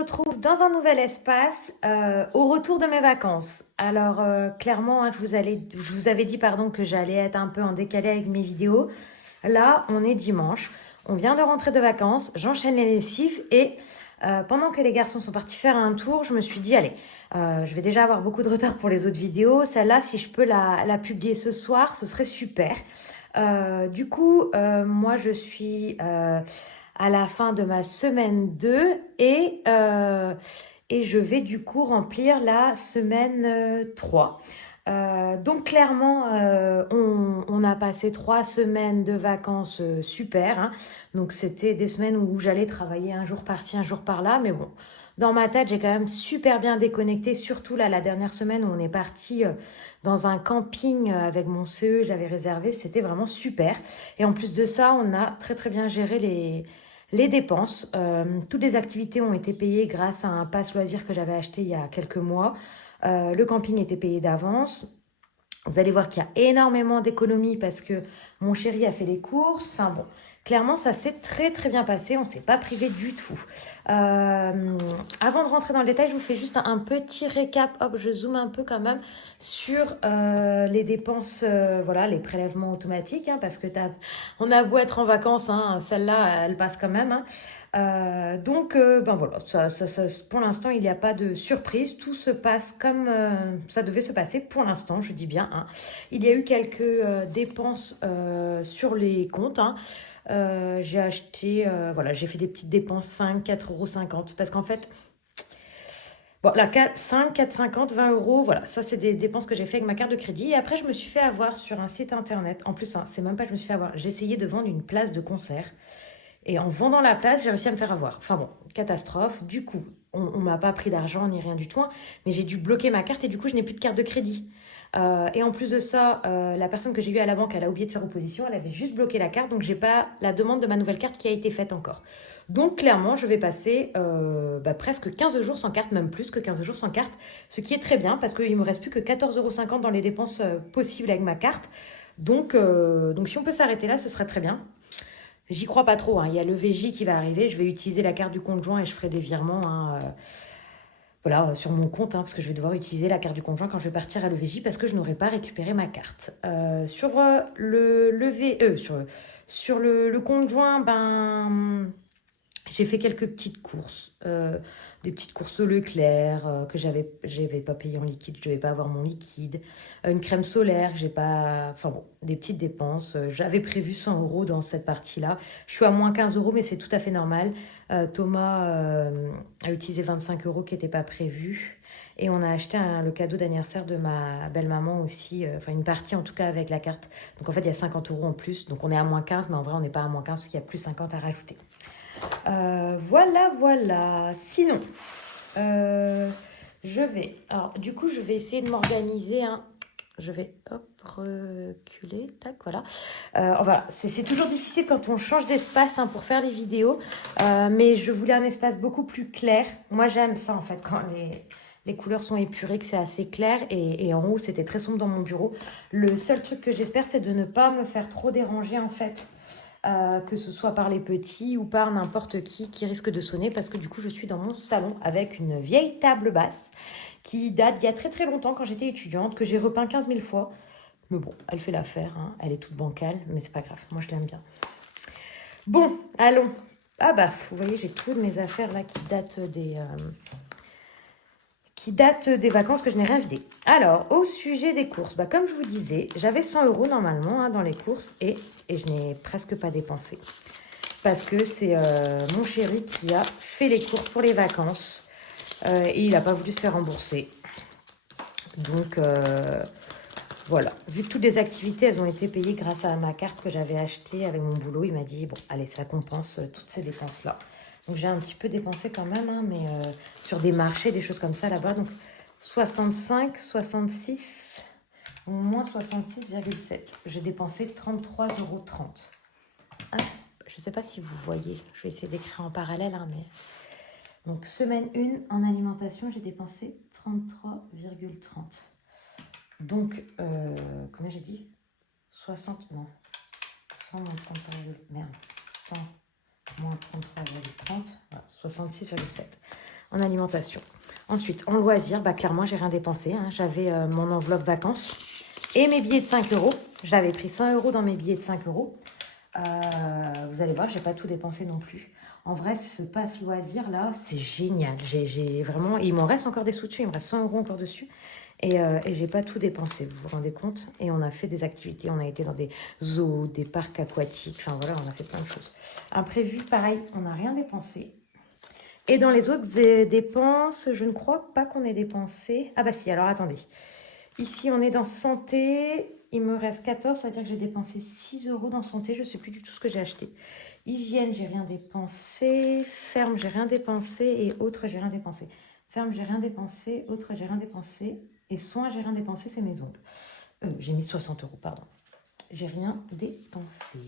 retrouve dans un nouvel espace au retour de mes vacances. Alors clairement, hein, je vous avais dit pardon que j'allais être un peu en décalé avec mes vidéos. Là, on est dimanche, on vient de rentrer de vacances, j'enchaîne les lessives et pendant que les garçons sont partis faire un tour, je me suis dit, allez, je vais déjà avoir beaucoup de retard pour les autres vidéos. Celle-là, si je peux la publier ce soir, ce serait super. Moi, je suis à la fin de ma semaine 2 et je vais du coup remplir la semaine 3. Donc clairement, on a passé 3 semaines de vacances super, hein. Donc c'était des semaines où j'allais travailler un jour par-ci, un jour par-là. Mais bon, dans ma tête, j'ai quand même super bien déconnecté. Surtout là, la dernière semaine où on est parti dans un camping avec mon CE, j'avais réservé. C'était vraiment super. Et en plus de ça, on a très très bien géré les dépenses. Toutes les activités ont été payées grâce à un pass loisir que j'avais acheté il y a quelques mois. Le camping était payé d'avance. Vous allez voir qu'il y a énormément d'économies parce que mon chéri a fait les courses. Enfin bon, clairement, ça s'est très très bien passé. On ne s'est pas privé du tout. Avant de rentrer dans le détail, je vous fais juste un petit récap. Hop, je zoome un peu quand même sur les dépenses, voilà, les prélèvements automatiques, hein, parce que on a beau être en vacances, hein, celle-là, elle passe quand même, hein. Ben voilà, pour l'instant, il n'y a pas de surprise. Tout se passe comme ça devait se passer pour l'instant, je dis bien, hein. Il y a eu quelques dépenses sur les comptes, hein. J'ai acheté, voilà, j'ai fait des petites dépenses 5, 4,50 € parce qu'en fait, bon, là, 5, 4,50, 20 euros, voilà, ça c'est des dépenses que j'ai fait avec ma carte de crédit. Et après, je me suis fait avoir sur un site internet. En plus, enfin, c'est même pas que je me suis fait avoir, j'ai essayé de vendre une place de concert. Et en vendant la place, j'ai réussi à me faire avoir. Enfin bon, catastrophe. Du coup, on m'a pas pris d'argent ni rien du tout, hein, mais j'ai dû bloquer ma carte et du coup, je n'ai plus de carte de crédit. Et en plus de ça, la personne que j'ai eue à la banque, elle a oublié de faire opposition. Elle avait juste bloqué la carte, donc j'ai pas la demande de ma nouvelle carte qui a été faite encore. Donc clairement, je vais passer presque 15 jours sans carte, même plus que 15 jours sans carte, ce qui est très bien parce qu'il me reste plus que 14,50 € dans les dépenses possibles avec ma carte. Donc si on peut s'arrêter là, ce serait très bien. J'y crois pas trop, hein. Il y a le VJ qui va arriver. Je vais utiliser la carte du conjoint et je ferai des virements, hein, voilà, sur mon compte, hein, parce que je vais devoir utiliser la carte du conjoint quand je vais partir à l'EVJ parce que je n'aurai pas récupéré ma carte. Sur le conjoint, ben, j'ai fait quelques petites courses, des petites courses au Leclerc que j'avais pas payé en liquide, je devais pas avoir mon liquide, une crème solaire que j'ai pas, enfin bon, des petites dépenses. J'avais prévu 100 € dans cette partie-là. Je suis à moins 15 € mais c'est tout à fait normal. Thomas a utilisé 25 € qui n'étaient pas prévus. Et on a acheté le cadeau d'anniversaire de ma belle-maman aussi, enfin une partie en tout cas avec la carte. Donc en fait, il y a 50 € en plus. Donc on est à moins 15, mais en vrai, on n'est pas à moins 15 parce qu'il y a plus 50 à rajouter. Voilà. Sinon, je vais... Alors, du coup, je vais essayer de m'organiser, hein. Je vais, hop, reculer, tac, voilà. Voilà, c'est toujours difficile quand on change d'espace, hein, pour faire les vidéos. Mais je voulais un espace beaucoup plus clair. Moi, j'aime ça, en fait, quand les couleurs sont épurées, que c'est assez clair. Et en haut, c'était très sombre dans mon bureau. Le seul truc que j'espère, c'est de ne pas me faire trop déranger, en fait. Que ce soit par les petits ou par n'importe qui risque de sonner parce que du coup je suis dans mon salon avec une vieille table basse qui date d'il y a très très longtemps quand j'étais étudiante, que j'ai repeint 15 000 fois. Mais bon, elle fait l'affaire, hein. Elle est toute bancale, mais c'est pas grave, moi je l'aime bien. Bon, allons. Ah bah, vous voyez, j'ai toutes mes affaires là qui datent des vacances que je n'ai rien vidé. Alors, au sujet des courses, bah, comme je vous disais, j'avais 100 € normalement, hein, dans les courses et je n'ai presque pas dépensé. Parce que c'est mon chéri qui a fait les courses pour les vacances et il n'a pas voulu se faire rembourser. Donc voilà, vu que toutes les activités, elles ont été payées grâce à ma carte que j'avais achetée avec mon boulot, il m'a dit, bon, allez, ça compense toutes ces dépenses-là. Donc j'ai un petit peu dépensé quand même, hein, mais sur des marchés, des choses comme ça là-bas. Donc 65, 66, au moins 66,7. J'ai dépensé 33,30 €. Je ne sais pas si vous voyez, je vais essayer d'écrire en parallèle, hein, mais... Donc semaine 1 en alimentation, j'ai dépensé 33,30. Donc, combien j'ai dit 60, non. 100 moins 33, merde. 100 moins 33,30, voilà, 66,7. en alimentation. Ensuite, en loisirs, bah, clairement, j'ai rien dépensé. Hein. J'avais mon enveloppe vacances et mes billets de 5 euros. J'avais pris 100 euros dans mes billets de 5 euros. Vous allez voir, j'ai pas tout dépensé non plus. En vrai, ce passe loisir là, c'est génial. J'ai vraiment, il m'en reste encore des sous dessus, il me reste 100 euros encore dessus. Et j'ai pas tout dépensé, vous vous rendez compte? Et on a fait des activités, on a été dans des zoos, des parcs aquatiques, enfin voilà, on a fait plein de choses. Imprévu, pareil, on n'a rien dépensé. Et dans les autres dépenses, je ne crois pas qu'on ait dépensé. Ah bah si, alors attendez. Ici, on est dans santé. Il me reste 14, c'est-à-dire que j'ai dépensé 6 euros dans santé. Je ne sais plus du tout ce que j'ai acheté. Hygiène, j'ai rien dépensé. Ferme, j'ai rien dépensé. Et autres, j'ai rien dépensé. Ferme, j'ai rien dépensé. Autres, j'ai rien dépensé. Et soins, j'ai rien dépensé, c'est mes ongles. J'ai mis 60 euros, pardon. J'ai rien dépensé.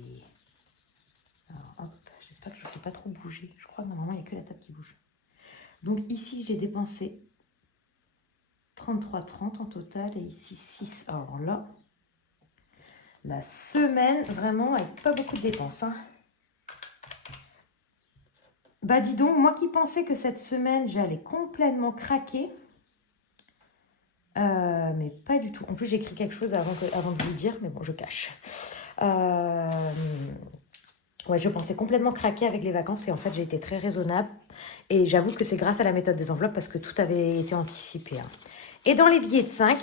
Alors, hop, j'espère que je ne fais pas trop bouger. Je crois que normalement, il n'y a que la table qui bouge. Donc ici, j'ai dépensé 33,30 en total. Et ici, 6. Alors là, la semaine, vraiment, avec pas beaucoup de dépenses. Hein. Bah dis donc, moi qui pensais que cette semaine, j'allais complètement craquer. Mais pas du tout. En plus, j'ai écrit quelque chose avant de vous le dire, mais bon, je cache. Ouais, je pensais complètement craquer avec les vacances et en fait, j'ai été très raisonnable. Et j'avoue que c'est grâce à la méthode des enveloppes parce que tout avait été anticipé. Hein. Et dans les billets de 5,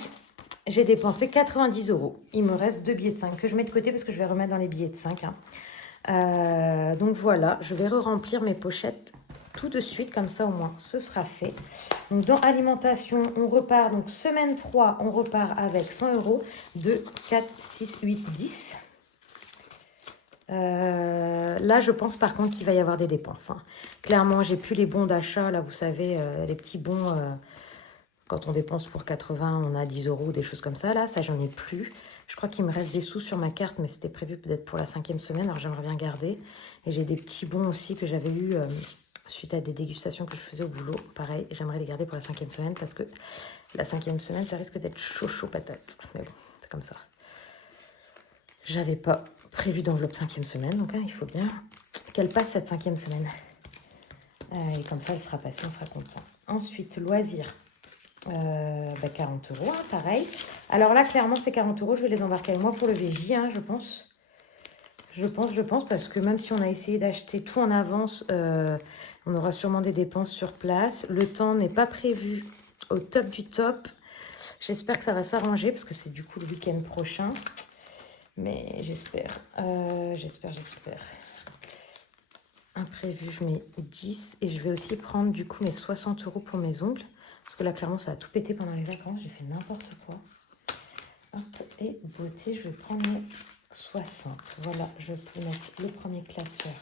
j'ai dépensé 90 euros. Il me reste 2 billets de 5 que je mets de côté parce que je vais remettre dans les billets de 5. Hein. Donc voilà, je vais remplir mes pochettes tout de suite, comme ça au moins ce sera fait. Donc dans alimentation, on repart, donc semaine 3, on repart avec 100 euros, 2, 4, 6, 8, 10. Là, je pense par contre qu'il va y avoir des dépenses. Hein. Clairement, j'ai plus les bons d'achat, là, vous savez, les petits bons, quand on dépense pour 80, on a 10 euros, des choses comme ça. Là, ça, j'en ai plus. Je crois qu'il me reste des sous sur ma carte, mais c'était prévu peut-être pour la 5e semaine, alors j'aimerais bien garder. Et j'ai des petits bons aussi que j'avais eu suite à des dégustations que je faisais au boulot. Pareil, j'aimerais les garder pour la 5e semaine parce que la 5e semaine, ça risque d'être chaud patate. Mais bon, c'est comme ça. J'avais pas prévu d'enveloppe 5e semaine, donc hein, il faut bien qu'elle passe cette 5e semaine. Et comme ça, elle sera passée, on sera content. Ensuite, loisirs. 40 euros, hein, pareil. Alors là, clairement, ces 40 euros, je vais les embarquer avec moi pour le VJ, hein, je pense. Je pense, parce que même si on a essayé d'acheter tout en avance, on aura sûrement des dépenses sur place. Le temps n'est pas prévu au top du top. J'espère que ça va s'arranger, parce que c'est du coup le week-end prochain. Mais j'espère. Imprévu, je mets 10. Et je vais aussi prendre du coup mes 60 euros pour mes ongles. Parce que là, clairement, ça a tout pété pendant les vacances. J'ai fait n'importe quoi. Hop, et beauté, je vais prendre mes 60. Voilà, je peux mettre le premier classeur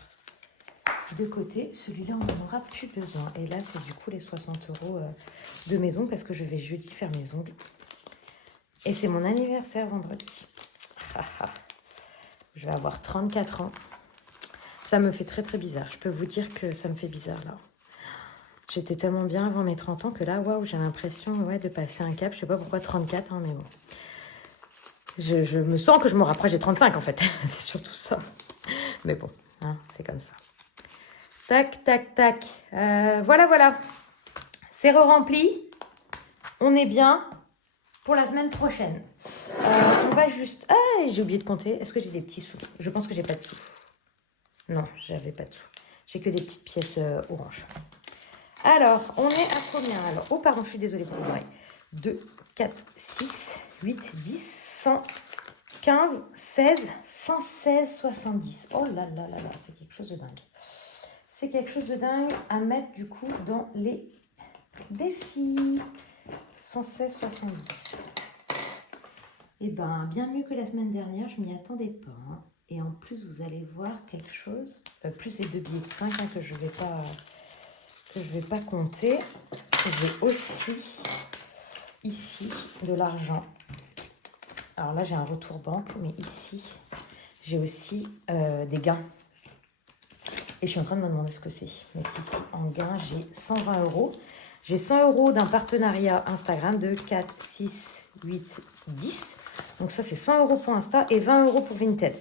de côté. Celui-là, on n'en aura plus besoin. Et là, c'est du coup les 60 euros de mes ongles parce que je vais jeudi faire mes ongles. Et c'est mon anniversaire vendredi. Je vais avoir 34 ans. Ça me fait très très bizarre. Je peux vous dire que ça me fait bizarre là. J'étais tellement bien avant mes 30 ans que là, waouh, j'ai l'impression de passer un cap. Je sais pas pourquoi 34, hein, mais bon. Je me sens que je me rapproche des 35 en fait. C'est surtout ça. Mais bon, hein, c'est comme ça. Tac, tac, tac. Voilà. C'est re-rempli. On est bien pour la semaine prochaine. On va juste... Ah, j'ai oublié de compter. Est-ce que j'ai des petits sous? Je pense que j'ai pas de sous. Non, j'avais pas de sous. J'ai que des petites pièces oranges. Alors, on est à combien? Alors, oh pardon, je suis désolée pour les oreilles. 2, 4, 6, 8, 10, 100, 15, 16, 116, 70. Oh là, c'est quelque chose de dingue. C'est quelque chose de dingue à mettre du coup dans les défis. 116, 70. Eh ben, bien mieux que la semaine dernière, je m'y attendais pas. Hein. Et en plus, vous allez voir quelque chose, plus les 2 billets de 5 hein, que je vais pas compter. J'ai aussi ici de l'argent. Alors là, j'ai un retour banque, mais ici, j'ai aussi des gains. Et je suis en train de me demander ce que c'est. Mais si, en gain, j'ai 120 euros. J'ai 100 euros d'un partenariat Instagram de 4, 6, 8, 10. Donc ça, c'est 100 euros pour Insta et 20 euros pour Vinted.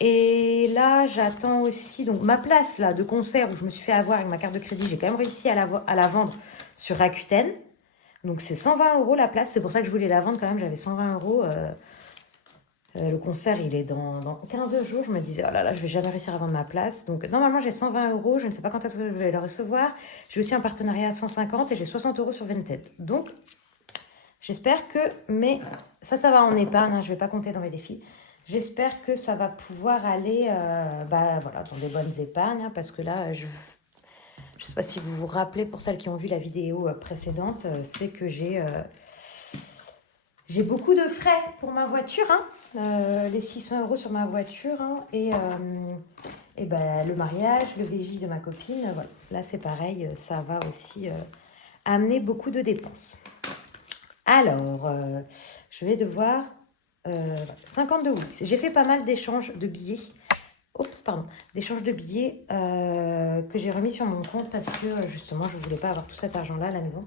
Et là, j'attends aussi donc ma place là de concert où je me suis fait avoir avec ma carte de crédit. J'ai quand même réussi à la vendre sur Rakuten. Donc c'est 120 € la place. C'est pour ça que je voulais la vendre quand même. J'avais 120 €. Le concert, il est dans 15 jours. Je me disais, oh là là, je vais jamais réussir à vendre ma place. Donc normalement, j'ai 120 €. Je ne sais pas quand est-ce que je vais le recevoir. J'ai aussi un partenariat à 150 et j'ai 60 € sur Vinted. Donc j'espère que, mais ça va en épargne, hein, je ne vais pas compter dans mes défis. J'espère que ça va pouvoir aller voilà, dans des bonnes épargnes, hein, parce que là, je ne sais pas si vous vous rappelez, pour celles qui ont vu la vidéo précédente, c'est que j'ai beaucoup de frais pour ma voiture, hein, les 600 € sur ma voiture, hein, et le mariage, le VJ de ma copine, voilà. Là, c'est pareil, ça va aussi amener beaucoup de dépenses. Alors, je vais devoir 52 Wix. J'ai fait pas mal d'échanges de billets. Oups, pardon. D'échanges de billets que j'ai remis sur mon compte parce que justement, je ne voulais pas avoir tout cet argent-là à la maison.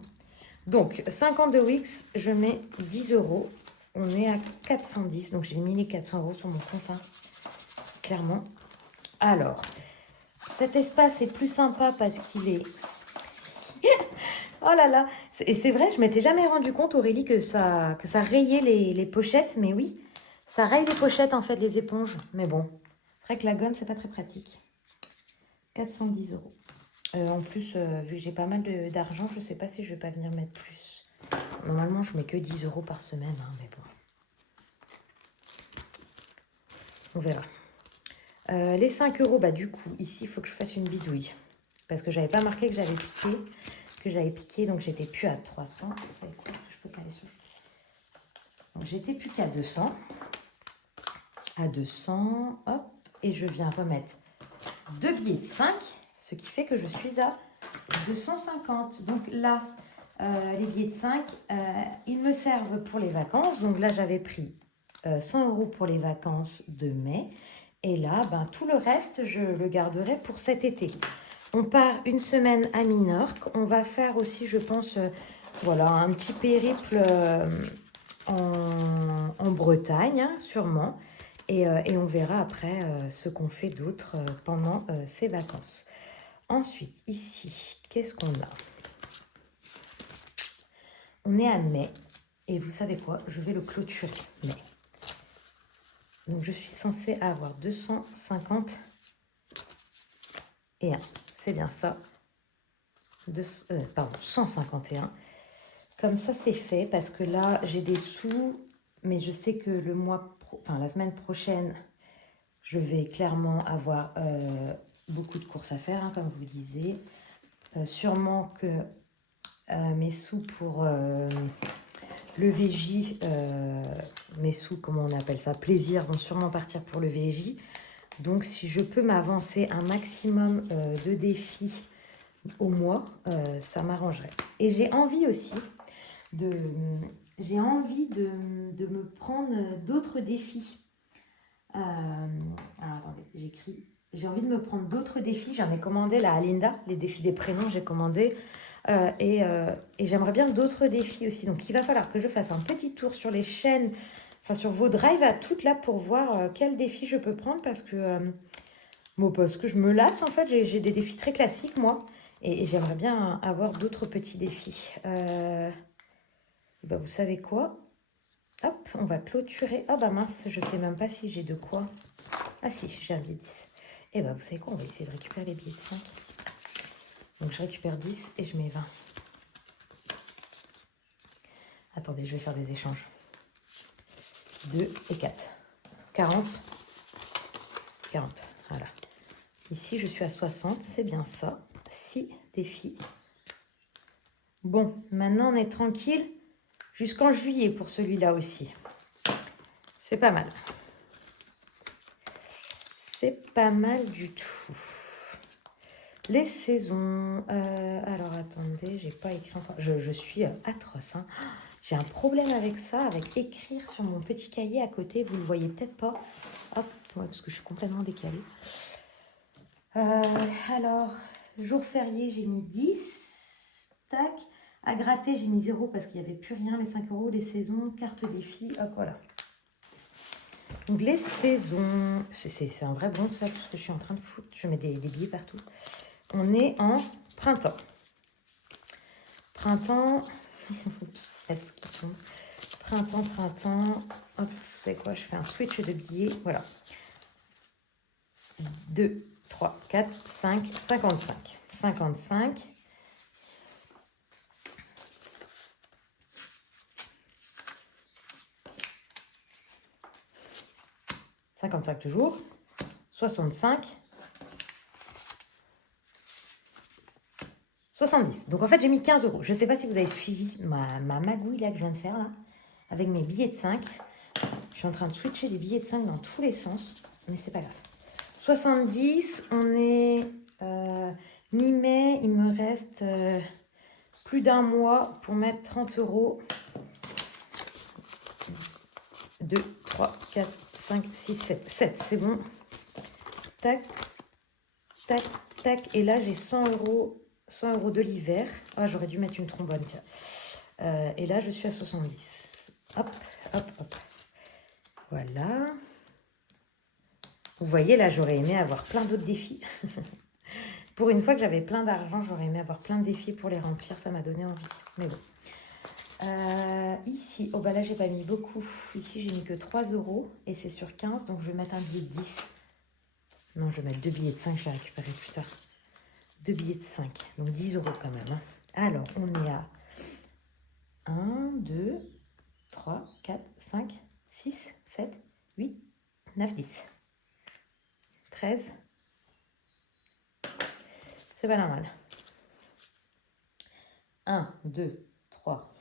Donc, 52 Wix, je mets 10 €. On est à 410. Donc, j'ai mis les 400 € sur mon compte, hein, clairement. Alors, cet espace est plus sympa parce qu'il est... Oh là là. Et c'est vrai, je m'étais jamais rendu compte, Aurélie, que ça rayait les pochettes. Mais oui, ça raye les pochettes, en fait, les éponges. Mais bon, c'est vrai que la gomme, c'est pas très pratique. 410 €. En plus, vu que j'ai pas mal d'argent, je sais pas si je vais pas venir mettre plus. Normalement, je mets que 10 € par semaine, hein, mais bon. On verra. Les 5 €, bah du coup, ici, il faut que je fasse une bidouille. Parce que j'avais pas marqué que j'avais piqué. Donc j'étais plus à 300. Vous savez quoi, est-ce que je peux caler sur... Donc j'étais plus qu'à 200. À 200, hop. Et je viens remettre 2 billets de 5, ce qui fait que je suis à 250. Donc là, les billets de 5, ils me servent pour les vacances. Donc là, j'avais pris 100 € pour les vacances de mai. Et là, tout le reste, je le garderai pour cet été. On part une semaine à Minorque. On va faire aussi, je pense, voilà, un petit périple en Bretagne, hein, sûrement. Et on verra après ce qu'on fait d'autre pendant ces vacances. Ensuite, ici, qu'est-ce qu'on a? On est à mai. Et vous savez quoi? Je vais le clôturer, mai. Donc, je suis censée avoir 251. C'est bien ça. 151. Comme ça, c'est fait parce que là, j'ai des sous, mais je sais que la semaine prochaine, je vais clairement avoir beaucoup de courses à faire, hein, comme vous le disiez. Sûrement que mes sous pour le VJ, mes sous, comment on appelle ça, plaisir, vont sûrement partir pour le VJ. Donc, si je peux m'avancer un maximum de défis au mois, ça m'arrangerait. Et j'ai envie aussi de me prendre d'autres défis. Alors attendez, j'écris. J'ai envie de me prendre d'autres défis. J'en ai commandé là à Linda, les défis des prénoms, j'ai commandé. Et j'aimerais bien d'autres défis aussi. Donc il va falloir que je fasse un petit tour sur les chaînes, enfin sur vos drives à toutes là pour voir quel défi je peux prendre parce que je me lasse en fait. J'ai des défis très classiques moi. Et j'aimerais bien avoir d'autres petits défis. Vous savez quoi? Hop, on va clôturer. Oh bah mince, je sais même pas si j'ai de quoi. Ah si, j'ai un billet 10. Et vous savez quoi? On va essayer de récupérer les billets de 5. Donc je récupère 10 et je mets 20. Attendez, je vais faire des échanges. 2 et 4. 40. 40, voilà. Ici, je suis à 60, c'est bien ça. 6 défis. Bon, maintenant on est tranquille jusqu'en juillet pour celui-là aussi. C'est pas mal. C'est pas mal du tout. Les saisons. Alors attendez, j'ai pas écrit encore. Je suis atroce. Hein. J'ai un problème avec ça, avec écrire sur mon petit cahier à côté. Vous le voyez peut-être pas. Hop, ouais, parce que je suis complètement décalée. Alors, jour férié, j'ai mis 10. Tac. À gratter, j'ai mis 0 parce qu'il n'y avait plus rien. Les 5 €, les saisons, carte défi. Hop, voilà. Donc les saisons, c'est un vrai bon ça, tout ce que je suis en train de foutre. Je mets des billets partout. On est en printemps. Printemps, oups, la foule qui tombe. Printemps. Hop, vous savez quoi, je fais un switch de billets. Voilà. 2, 3, 4, 5, 55. 55. 55 toujours. 65. 70. Donc en fait, j'ai mis 15 euros. Je ne sais pas si vous avez suivi ma magouille là que je viens de faire là, avec mes billets de 5. Je suis en train de switcher des billets de 5 dans tous les sens, mais c'est pas grave. 70, on est mi-mai, il me reste plus d'un mois pour mettre 30 euros. 2, 3, 4, 5, 6, 7. 7, c'est bon. Tac, tac, tac. Et là, j'ai 100 euros de l'hiver. Ah, j'aurais dû mettre une trombone, tiens. Et là, je suis à 70. Hop, hop, hop. Voilà. Vous voyez, là, j'aurais aimé avoir plein d'autres défis. Pour une fois que j'avais plein d'argent, j'aurais aimé avoir plein de défis pour les remplir. Ça m'a donné envie. Mais bon. Ici, oh bah là, j'ai pas mis beaucoup. Ici, j'ai mis que 3 euros. Et c'est sur 15, donc je vais mettre un billet de 10. Non, je vais mettre 2 billets de 5, je vais récupérer plus tard. 2 billets de 5, donc 10 euros quand même. Hein. Alors, on est à 1, 2, 3, 4, 5, 6, 7, 8, 9, 10. 13. C'est pas normal. 1, 2, 3.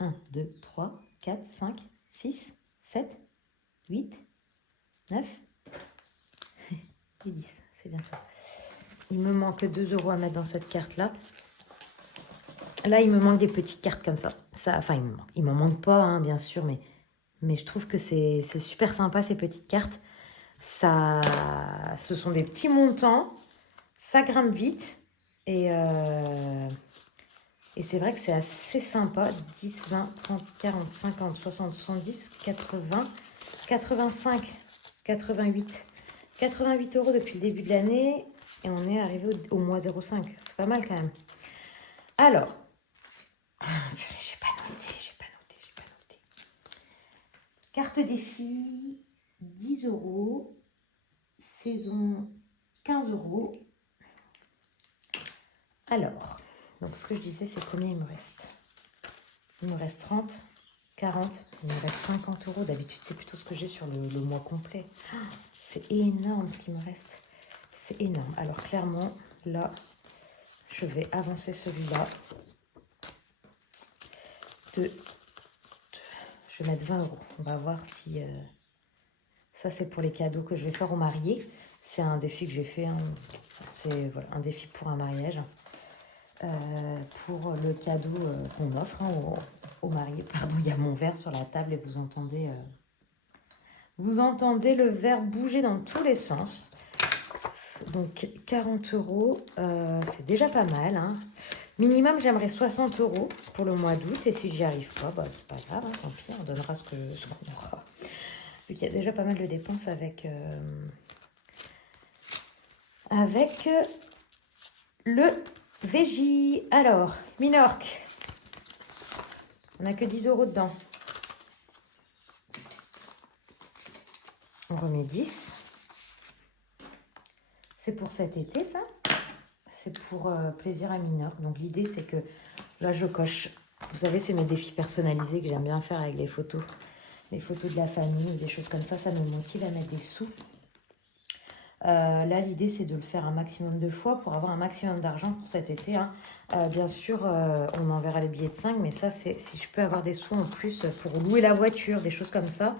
1, 2, 3, 4, 5, 6, 7, 8, 9 et 10. C'est bien ça. Il me manque 2 euros à mettre dans cette carte-là. Là, il me manque des petites cartes comme ça. Enfin, il m'en manque pas, hein, bien sûr, mais je trouve que c'est super sympa, ces petites cartes. Ce sont des petits montants. Ça grimpe vite. Et c'est vrai que c'est assez sympa. 10, 20, 30, 40, 50, 60, 70, 80, 85, 88. 88 euros depuis le début de l'année. Et on est arrivé au mois 0,5. C'est pas mal quand même. Alors. J'ai pas noté. Carte défi, 10 euros. Saison, 15 euros. Alors, donc ce que je disais, c'est combien il me reste? Il me reste 30, 40, il me reste 50 euros. D'habitude, c'est plutôt ce que j'ai sur le mois complet. C'est énorme ce qui me reste. C'est énorme. Alors, clairement, là, je vais avancer celui-là. Je vais mettre 20 euros. On va voir si... Ça, c'est pour les cadeaux que je vais faire aux mariés. C'est un défi que j'ai fait. Hein. C'est voilà, un défi pour un mariage. Pour le cadeau qu'on offre hein, aux mariés. Pardon, il y a mon verre sur la table et vous entendez le verre bouger dans tous les sens. Donc 40 euros, c'est déjà pas mal. Hein. Minimum, j'aimerais 60 euros pour le mois d'août. Et si j'y arrive pas, bah, c'est pas grave. Hein, tant pis, on donnera ce qu'on aura. Vu qu'il y a déjà pas mal de dépenses avec le Végie. Alors, Minorque. On n'a que 10 euros dedans. On remet 10. C'est pour cet été, ça. C'est pour plaisir à Minorque. Donc, l'idée, c'est que là, je coche. Vous savez, c'est mes défis personnalisés que j'aime bien faire avec les photos. Les photos de la famille ou des choses comme ça. Ça me motive à mettre des sous. Là, l'idée, c'est de le faire un maximum de fois pour avoir un maximum d'argent pour cet été. Hein. Bien sûr, on enverra les billets de 5, mais ça, c'est si je peux avoir des sous en plus pour louer la voiture, des choses comme ça,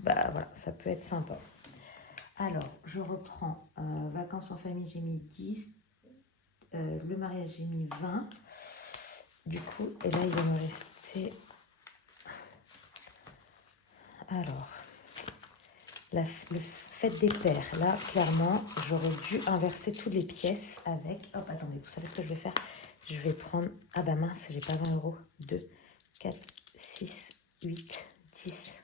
bah voilà, ça peut être sympa. Alors, je reprends. Vacances en famille, j'ai mis 10. Le mariage, j'ai mis 20. Du coup, et là, il va me rester... Alors... le fait des paires, là, clairement, j'aurais dû inverser toutes les pièces avec... Hop, attendez, vous savez ce que je vais faire? Je vais prendre... Ah bah mince, j'ai pas 20 euros. 2, 4, 6, 8, 10.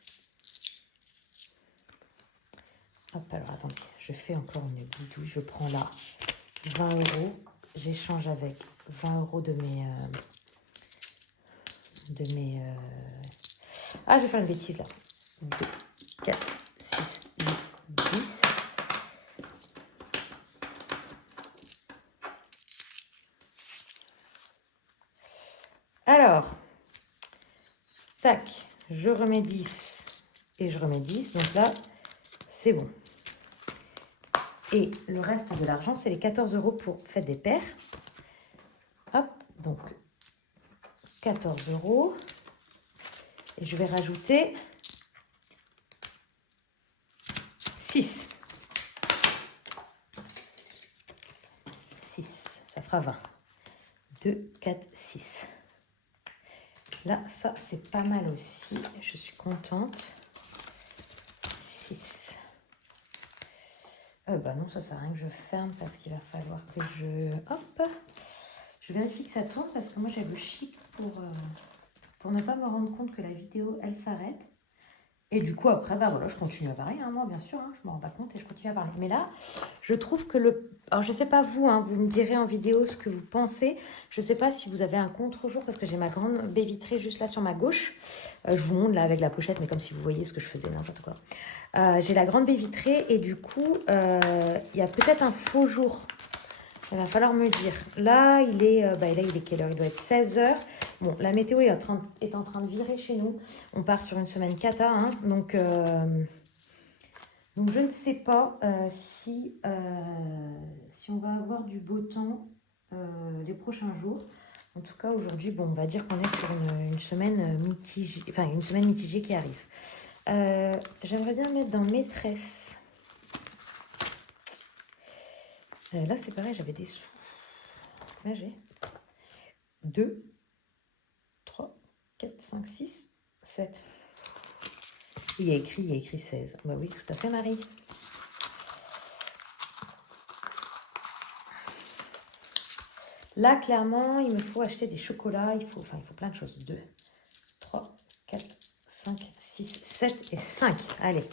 Hop, alors attendez, je fais encore une bidouille. Je prends là 20 euros. J'échange avec 20 euros de mes... Ah, je vais faire une bêtise là. 2, 4, 6, 8, 10. Alors, tac, je remets 10 et je remets 10. Donc là, c'est bon. Et le reste de l'argent, c'est les 14 euros pour fête des pères. Hop, donc 14 euros. Et je vais rajouter 6. 6, ça fera 20. 2, 4, 6. Là, ça, c'est pas mal aussi. Je suis contente. 6. Bah non, ça sert à rien que je ferme parce qu'il va falloir que je... Hop. Je vérifie que ça tourne parce que moi, j'ai le chic pour ne pas me rendre compte que la vidéo, elle s'arrête. Et du coup, après, bah voilà, je continue à parler, hein, moi, bien sûr, hein, je me rends pas compte et je continue à parler. Mais là, je trouve que Alors, je sais pas vous, hein, vous me direz en vidéo ce que vous pensez. Je sais pas si vous avez un contre-jour, parce que j'ai ma grande baie vitrée juste là sur ma gauche. Je vous montre là avec la pochette, mais comme si vous voyez ce que je faisais, n'importe quoi. J'ai la grande baie vitrée et du coup, il y a peut-être un faux jour. Il va falloir me dire. Là, il est quelle heure? Il doit être 16 h. Bon, la météo est en train de virer chez nous. On part sur une semaine cata. Hein, donc, je ne sais pas si on va avoir du beau temps les prochains jours. En tout cas, aujourd'hui, bon, on va dire qu'on est sur une semaine mitigée. Enfin, une semaine mitigée qui arrive. J'aimerais bien mettre dans maîtresse. Là, c'est pareil, j'avais des sous. Là, j'ai 2, 3, 4, 5, 6, 7. Il y a écrit 16. Bah oui, tout à fait, Marie. Là, clairement, il me faut acheter des chocolats. Il faut plein de choses. 2, 3, 4, 5, 6, 7 et 5. Allez,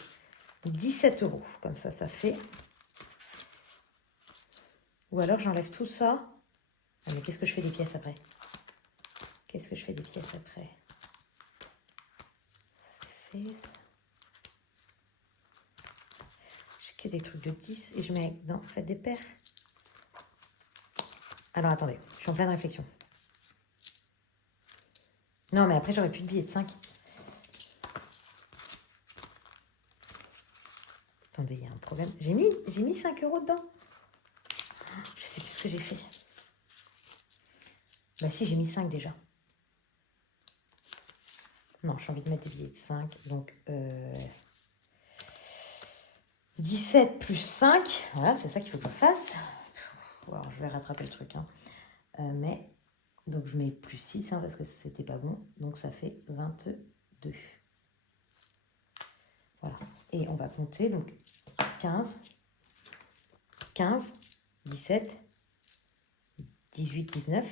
17 euros. Comme ça fait. Ou alors, j'enlève tout ça. Ah, mais qu'est-ce que je fais des pièces après? Qu'est-ce que je fais des pièces après? Ça, c'est fait. J'ai que des trucs de 10 et je mets dans faites des paires. Alors, attendez, je suis en pleine réflexion. Non, mais après, j'aurais plus de billets de 5. Attendez, il y a un problème. J'ai mis 5 euros dedans. Je sais plus ce que j'ai fait. Bah si, j'ai mis 5 déjà. Non, j'ai envie de mettre des billets de 5. Donc, 17 plus 5. Voilà, c'est ça qu'il faut que je fasse. Alors, je vais rattraper le truc. Hein. Mais, donc je mets plus 6 hein, parce que c'était pas bon. Donc, ça fait 22. Voilà. Et on va compter. Donc, 15, 17, 18, 19,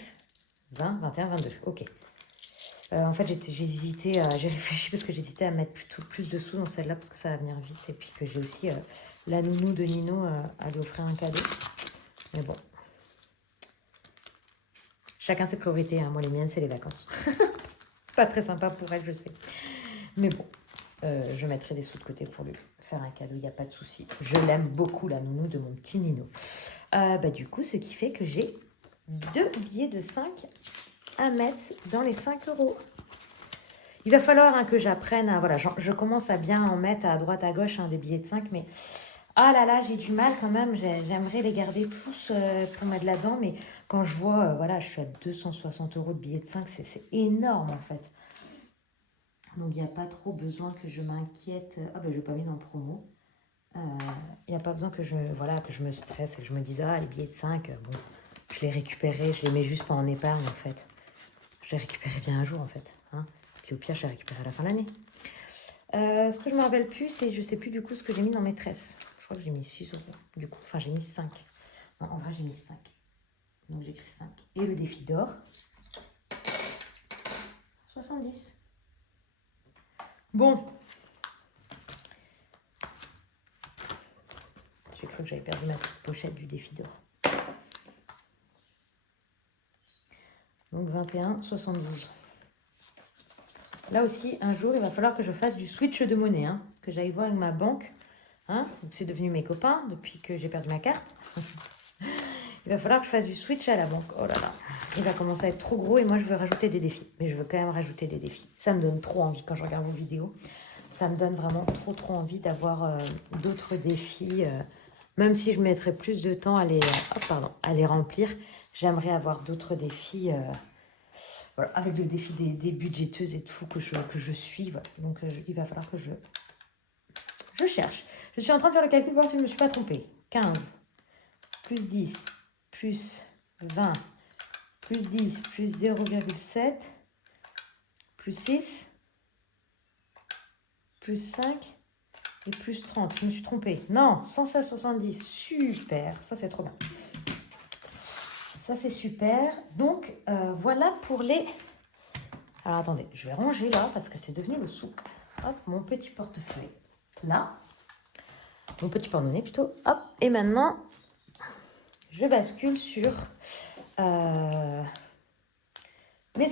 20, 21, 22. Ok. En fait, j'ai réfléchi parce que j'hésitais à mettre plus de sous dans celle-là parce que ça va venir vite. Et puis que j'ai aussi la nounou de Nino à lui offrir un cadeau. Mais bon. Chacun ses priorités. Hein. Moi, les miennes, c'est les vacances. Pas très sympa pour elle, je sais. Mais bon, je mettrai des sous de côté pour lui faire un cadeau. Il n'y a pas de souci. Je l'aime beaucoup, la nounou de mon petit Nino. Du coup, ce qui fait que j'ai 2 billets de 5 à mettre dans les 5 euros. Il va falloir hein, que j'apprenne à... Voilà, je commence à bien en mettre à droite, à gauche, hein, des billets de 5, mais... Ah là là, j'ai du mal quand même. J'aimerais les garder tous pour mettre là-dedans, mais quand je vois... voilà, je suis à 260 euros de billets de 5, c'est énorme en fait. Donc, il n'y a pas trop besoin que je m'inquiète. Ah ben, je n'ai pas mis dans le promo. Il n'y a pas besoin que je me stresse et que je me dise, ah, les billets de 5, bon, je les récupérerai, je les mets juste pas en épargne en fait. Je les récupérerai bien un jour en fait. Hein. Puis au pire, je les récupérerai à la fin de l'année. Ce que je me rappelle plus, c'est je sais plus du coup ce que j'ai mis dans maîtresse. Je crois que j'ai mis 6 euros. Du coup, enfin, j'ai mis 5. Non, en vrai, j'ai mis 5. Donc, j'écris 5. Et le défi d'or, 70. Bon. J'ai cru que j'avais perdu ma petite pochette du défi d'or. Donc 21,72. Là aussi, un jour, il va falloir que je fasse du switch de monnaie, hein, que j'aille voir avec ma banque. Hein, c'est devenu mes copains depuis que j'ai perdu ma carte. Il va falloir que je fasse du switch à la banque. Oh là là, il va commencer à être trop gros et moi je veux rajouter des défis. Mais je veux quand même rajouter des défis. Ça me donne trop envie quand je regarde vos vidéos. Ça me donne vraiment trop envie d'avoir d'autres défis. Même si je mettrais plus de temps à les remplir, j'aimerais avoir d'autres défis. Voilà, avec le défi des budgéteuses et tout que je suis. Voilà. Donc il va falloir que je cherche. Je suis en train de faire le calcul pour voir si je ne me suis pas trompée. 15, plus 10, plus 20, plus 10, plus 0,7, plus 6, plus 5 et plus 30. Je me suis trompée. Non, 116,70. Super, ça c'est trop bien. Ça c'est super. Donc voilà pour les... Alors attendez, je vais ranger là parce que c'est devenu le souk. Hop, mon petit portefeuille. Là. Mon petit porte-monnaie plutôt. Hop, et maintenant, je bascule sur mes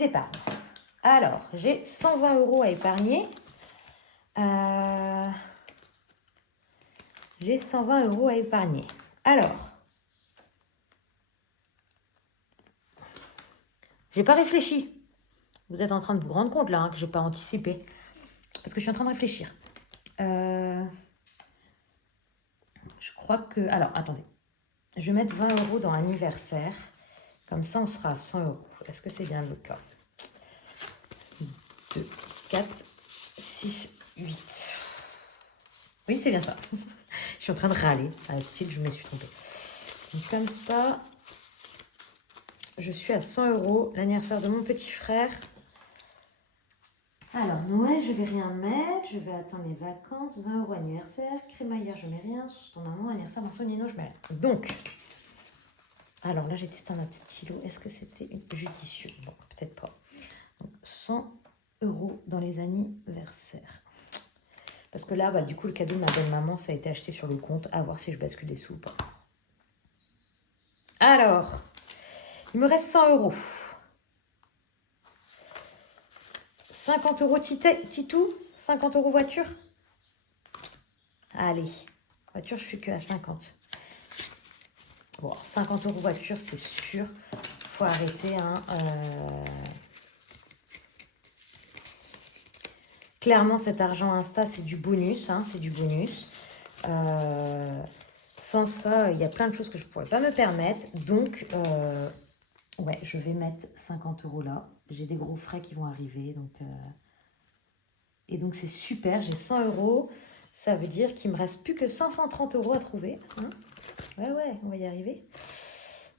épargnes. Alors, j'ai 120 € à épargner. J'ai 120 € à épargner. Alors, j'ai pas réfléchi. Vous êtes en train de vous rendre compte là hein, que je n'ai pas anticipé. Parce que je suis en train de réfléchir. Je crois que... Alors, attendez. Je vais mettre 20 € dans anniversaire. Comme ça, on sera à 100 €. Est-ce que c'est bien le cas? 2, 4, 6, 8. Oui, c'est bien ça. Je suis en train de râler. Style, je me suis trompée. Donc, comme ça, je suis à 100 €. L'anniversaire de mon petit frère. Alors, Noël, je vais rien mettre. Je vais attendre les vacances. 20 € anniversaire. Crémaillère, je mets rien. Sous ton maman, anniversaire, Vincent Nino, je mets rien. Donc, alors là, j'ai testé un autre stylo. Est-ce que c'était judicieux? Bon, peut-être pas. Donc, 100 € dans les anniversaires. Parce que là, bah, du coup, le cadeau de ma belle-maman, ça a été acheté sur le compte. À voir si je bascule des sous ou pas. Alors, il me reste 100 €. 50 € Titou, 50 € voiture. Allez, voiture, je suis que à 50. Bon, 50 € voiture, c'est sûr. Faut arrêter. Hein, Clairement, cet argent Insta, c'est du bonus. Hein, c'est du bonus. Sans ça, il y a plein de choses que je ne pourrais pas me permettre. Donc, ouais, je vais mettre 50 € là. J'ai des gros frais qui vont arriver. Donc, et donc, c'est super. J'ai 100 €. Ça veut dire qu'il ne me reste plus que 530 € à trouver. Hein, ouais, on va y arriver.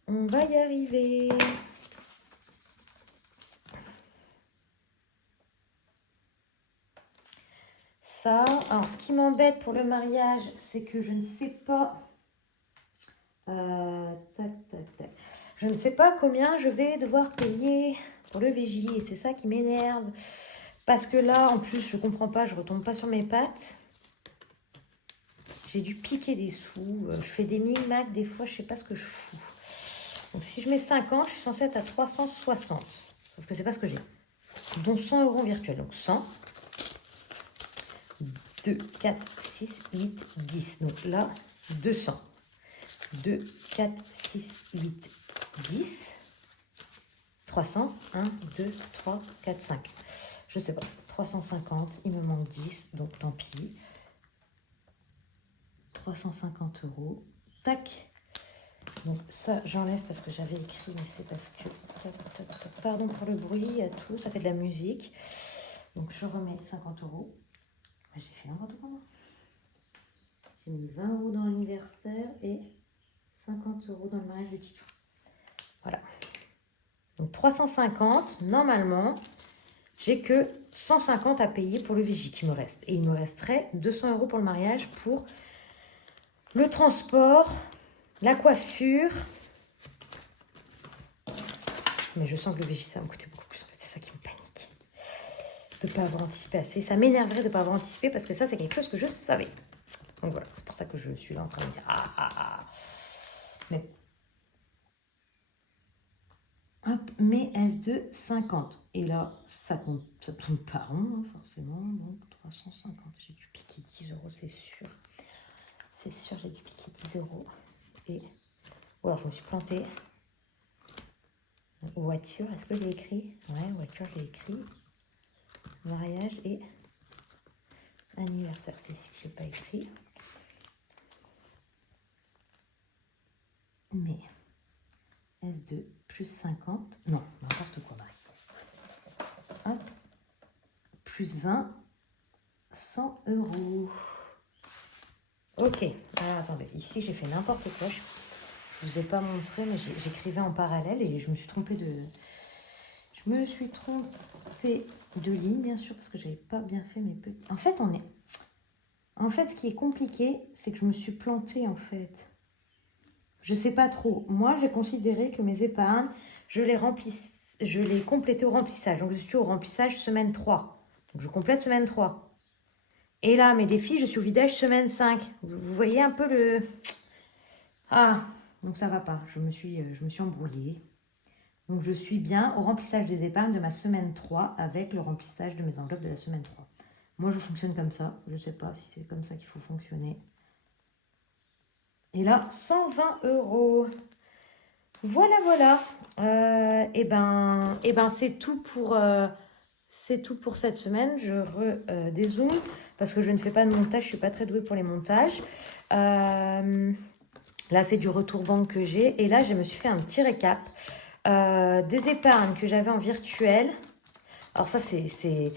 On va y arriver. Ça. Alors, ce qui m'embête pour le mariage, c'est que je ne sais pas... Je ne sais pas combien je vais devoir payer pour le VJ. Et c'est ça qui m'énerve. Parce que là, en plus, je ne comprends pas. Je ne retombe pas sur mes pattes. J'ai dû piquer des sous. Je fais des mini-macs. Des fois, je ne sais pas ce que je fous. Donc, si je mets 50, je suis censée être à 360. Sauf que c'est pas ce que j'ai. Dont 100 € en virtuel. Donc, 100. 2, 4, 6, 8, 10. Donc là, 200. 2, 4, 6, 8, 10. 300. 1, 2, 3, 4, 5. Je sais pas. 350. Il me manque 10. Donc, tant pis. 350 €. Tac. Donc ça, j'enlève parce que j'avais écrit, mais c'est parce que... Pardon pour le bruit, à tout, ça fait de la musique. Donc je remets 50 €. J'ai fait n'importe quoi. J'ai mis 20 € dans l'anniversaire et 50 € dans le mariage de Titou. Voilà. Donc 350, normalement, j'ai que 150 à payer pour le VJ qui me reste. Et il me resterait 200 € pour le mariage, pour le transport, la coiffure. Mais je sens que le VJ, ça va me coûter beaucoup plus. En fait, c'est ça qui me panique. De ne pas avoir anticipé assez. Ça m'énerverait de ne pas avoir anticipé parce que ça, c'est quelque chose que je savais. Donc voilà, c'est pour ça que je suis là en train de dire Mais hop, mais S2 50. Et là, ça tourne pas rond, hein, forcément. Donc 350. J'ai dû piquer 10 euros, c'est sûr. C'est sûr, j'ai dû piquer 10 euros. Et. Ou alors je me suis plantée. Voiture, est-ce que j'ai écrit? Ouais, voiture, j'ai écrit. Mariage et anniversaire, c'est ici que j'ai pas écrit. Mais S2 plus 50. Non, n'importe quoi, Marie. Hop. Plus 20. 100 euros. Ok, alors attendez, ici j'ai fait n'importe quoi. Je vous ai pas montré, mais j'écrivais en parallèle et je me suis trompée de... Je me suis trompée de ligne, bien sûr, parce que j'avais pas bien fait mes petits... En fait, ce qui est compliqué, c'est que je me suis plantée, en fait. Je sais pas trop. Moi, j'ai considéré que mes épargnes, je les complétais au remplissage. Donc, je suis au remplissage semaine 3. Donc, je complète semaine 3. Et là, mes défis, je suis au vidage semaine 5. Vous voyez un peu le... Ah, donc ça va pas. Je me suis embrouillée. Donc, je suis bien au remplissage des épargnes de ma semaine 3 avec le remplissage de mes enveloppes de la semaine 3. Moi, je fonctionne comme ça. Je ne sais pas si c'est comme ça qu'il faut fonctionner. Et là, 120 euros. Voilà, voilà. C'est tout pour cette semaine. Je dézoome parce que je ne fais pas de montage. Je ne suis pas très douée pour les montages. Là, c'est du retour banque que j'ai. Et là, je me suis fait un petit récap des épargnes que j'avais en virtuel. Alors ça, c'est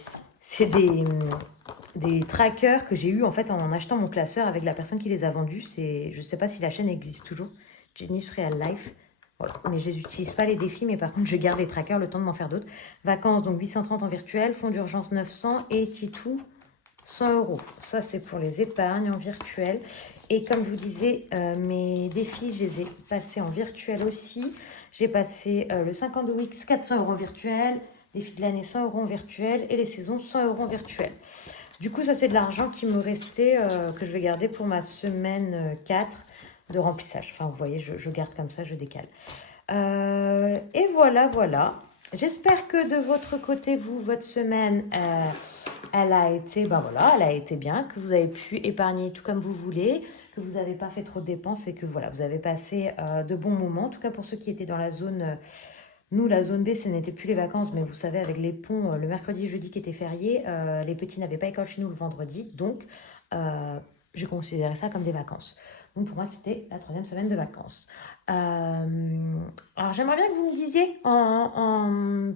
des trackers que j'ai eu en fait en achetant mon classeur avec la personne qui les a vendus. Je ne sais pas si la chaîne existe toujours. Janice Real Life. Voilà. Mais je les utilise pas les défis, mais par contre, je garde les trackers le temps de m'en faire d'autres. Vacances, donc 830 en virtuel. Fonds d'urgence 900 et Titou 100 euros. Ça, c'est pour les épargnes en virtuel. Et comme je vous disais, mes défis, je les ai passés en virtuel aussi. J'ai passé le 52 weeks 400 euros en virtuel. Défi de l'année 100 euros en virtuel. Et les saisons 100 euros en virtuel. Du coup, ça, c'est de l'argent qui me restait, que je vais garder pour ma semaine 4 de remplissage. Enfin, vous voyez, je garde comme ça, je décale. Et voilà, voilà. J'espère que de votre côté, votre semaine, elle a été, elle a été bien, que vous avez pu épargner tout comme vous voulez, que vous n'avez pas fait trop de dépenses et que voilà, vous avez passé de bons moments. En tout cas, pour ceux qui étaient dans la zone, nous, la zone B, ce n'était plus les vacances, mais vous savez, avec les ponts, le mercredi et jeudi qui étaient fériés, les petits n'avaient pas école chez nous le vendredi, donc j'ai considéré ça comme des vacances. Donc pour moi, c'était la 3e semaine de vacances. Alors j'aimerais bien que vous me disiez en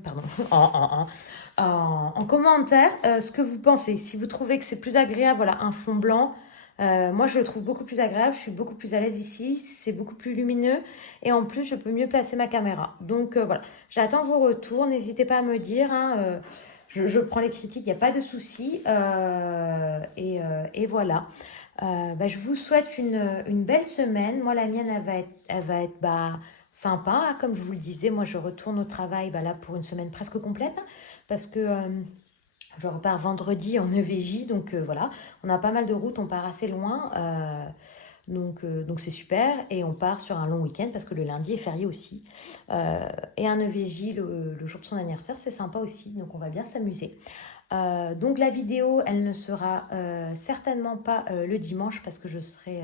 commentaire ce que vous pensez. Si vous trouvez que c'est plus agréable, voilà, un fond blanc. Moi, je le trouve beaucoup plus agréable. Je suis beaucoup plus à l'aise ici. C'est beaucoup plus lumineux. Et en plus, je peux mieux placer ma caméra. Donc voilà, j'attends vos retours. N'hésitez pas à me dire. Je prends les critiques, il n'y a pas de souci. Et voilà. Je vous souhaite une belle semaine. Moi, la mienne, elle va être sympa, hein. Comme je vous le disais, moi, je retourne au travail là pour une semaine presque complète, hein, parce que je repars vendredi en EVJ. Donc voilà, on a pas mal de routes, on part assez loin. Donc c'est super. Et on part sur un long week-end parce que le lundi est férié aussi. Et un EVJ le jour de son anniversaire, c'est sympa aussi. Donc on va bien s'amuser. Donc la vidéo, elle ne sera certainement pas le dimanche parce que je serai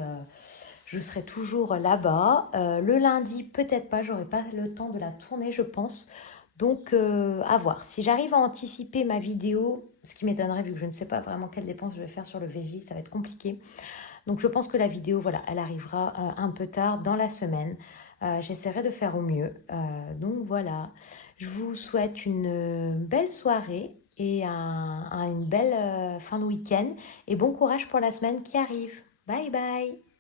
toujours là-bas. Le lundi, peut-être pas, j'aurai pas le temps de la tourner, je pense. Donc à voir. Si j'arrive à anticiper ma vidéo, ce qui m'étonnerait vu que je ne sais pas vraiment quelles dépenses je vais faire sur le VJ, ça va être compliqué. Donc je pense que la vidéo, voilà, elle arrivera un peu tard dans la semaine. J'essaierai de faire au mieux. Donc voilà, je vous souhaite une belle soirée et une belle fin de week-end. Et bon courage pour la semaine qui arrive. Bye bye!